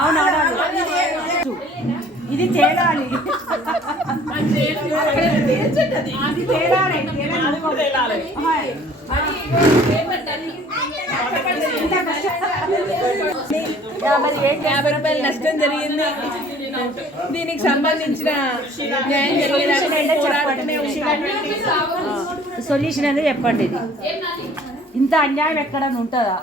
అవునవును ఇది తేలాలి ఇది యాభై రూపాయలు నష్టం జరిగింది. దీనికి సంబంధించిన న్యాయం ఉంటాం. సొల్యూషన్ అనేది చెప్పండి. ఇది. ఇంత అన్యాయం ఎక్కడన్నా ఉంటుందా?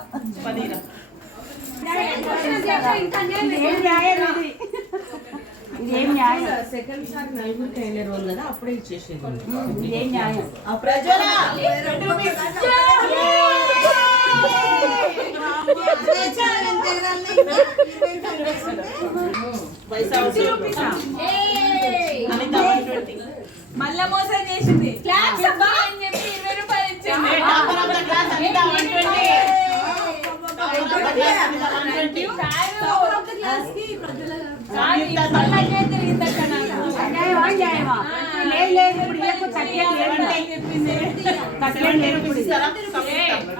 సెకండ్ సార్ నలుగురికి వెళ్ళే రోజు కదా అప్పుడే ఇచ్చేసేది ఇది ఏం న్యాయం మళ్ళా మోసం చేసింది. క్లాప్స్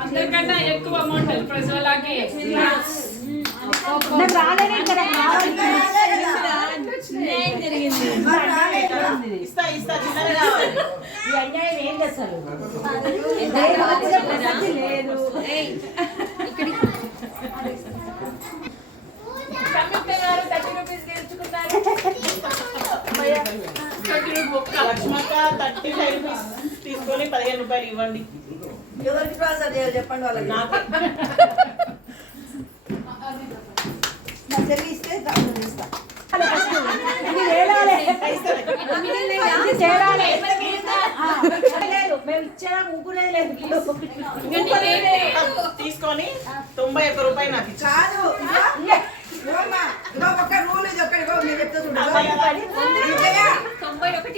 అందరికన్నా ఎక్కువ అమౌంట్ ప్రజలకి. రాలేదు ఇక్కడ ఇస్తా ఇస్తా అన్యాయం ఏంటి అసలు లక్ష్మక్క థర్టీ ఫైవ్ రూపీస్ తీసుకొని పదిహేను రూపాయలు ఇవ్వండి. ఎవరికి ట్రాన్స్ఫర్ చేయాలి చెప్పండి వాళ్ళకి. నాకు. ఇస్తే తీసుకొని తొంభై ఒక్క రూపాయి నాకు కాదు. ఇదిగో, ఇదిగోమ్మా, ఇదిగో ఒక రూల్ ఇది నేను చెప్తా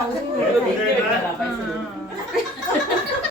ఇట్లా కాదు, ఒక్క నిమిషం. కాదు, కాదు. రూపాయి మీరు తీసుకోండి. ఆ పది